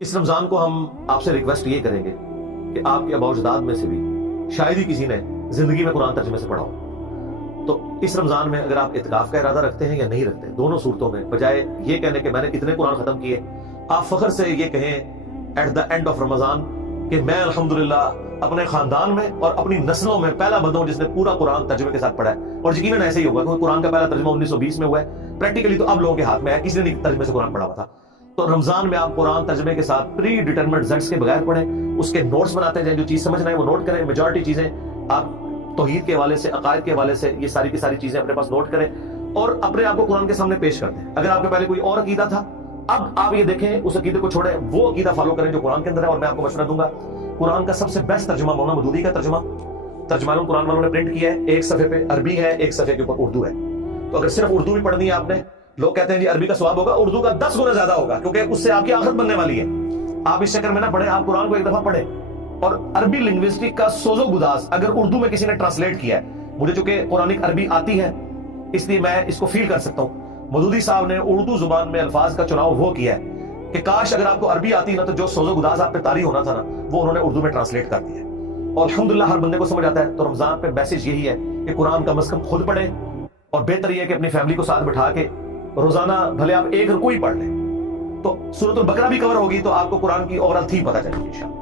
इस रमजान को हम आपसे रिक्वेस्ट ये करेंगे कि आपके आबा-ओ-अजदाद में से भी शायद ही किसी ने जिंदगी में कुरान तर्जुमे से पढ़ा हो। तो इस रमजान में अगर आप इत्काफ का इरादा रखते हैं या नहीं रखते, दोनों सूरतों में बजाय ये कहने के मैंने इतने कुरान खत्म किए, आप फख्र से ये कहें at the end of Ramzan कि मैं अल्हम्दुलिल्लाह अपने खानदान में और अपनी नस्लों में पहला बंदा हूं जिसने पूरा कुरान तर्जुमे के साथ पढ़ा है। और यकीनन ऐसे ही होगा क्योंकि कुरान का पहला तर्जुमा 1920 में हुआ है। प्रैक्टिकली तो अब लोगों के हाथ में है, किसी ने तर्जुमे से कुरान पढ़ा हुआ था। तो रमजान में आप कुरान तर्जुमे के साथ प्री डिटरमिनेड रिजल्ट्स के बगैर पढ़ें, उसके नोट्स बनाते जाएं, जो चीज समझना है वो नोट करें। मेजॉरिटी चीजें आप तौहीद के हवाले से, अकायद के हवाले से, ये सारी की सारी चीजें अपने पास नोट करें और अपने आप को कुरान के सामने पेश कर दें। अगर आपके पहले कोई और अकीदा था, अब आप ये देखें उस अकीदे को छोड़ें, वो अकीदा फॉलो करें जो कुरान के अंदर है। और मैं आपको मशवरा दूंगा, कुरान का सबसे बेस्ट तर्जुमा मौलाना मदूदी का तर्जुमानुल कुरान वालों ने प्रिंट किया है। एक सफे पे अरबी है, एक सफे के ऊपर उर्दू है। तो अगर सिर्फ उर्दू भी पढ़नी है आपने, लोग कहते हैं जी अरबी का सवाब होगा, उर्दू का 10 गुना ज्यादा होगा क्योंकि उससे आपकी आखिरत बनने वाली है। आप इस चक्कर में ना पढ़े, आप कुरान को एक दफा पढ़े। और अरबी लिंग्विस्टिक का सोजो गुदास अगर उर्दू में किसी ने ट्रांसलेट किया है, मुझे चूंकि कुरानिक अरबी आती है इसलिए मैं इसको फील कर सकता हूँ। मदूदी साहब ने उर्दू जुबान में अल्फाज का चुनाव वो किया है कि काश अगर आपको अरबी आती ना तो जो सोजो गुदास आप पे तारी होना था ना, वो उन्होंने उर्दू में ट्रांसलेट कर दिया है। और अल्हम्दुलिल्लाह हर बंदे को समझ आता है। तो रमजान पे मैसेज यही है कि कुरान कम से कम खुद पढ़े और बेहतर यह है कि अपनी फैमिली को साथ बिठा के रोजाना भले आप एक रुकू ही पढ़ लें, तो सूरतुल बकरा भी कवर होगी तो आपको कुरान की ओवरऑल थीम पता चलेगी इंशाअल्लाह।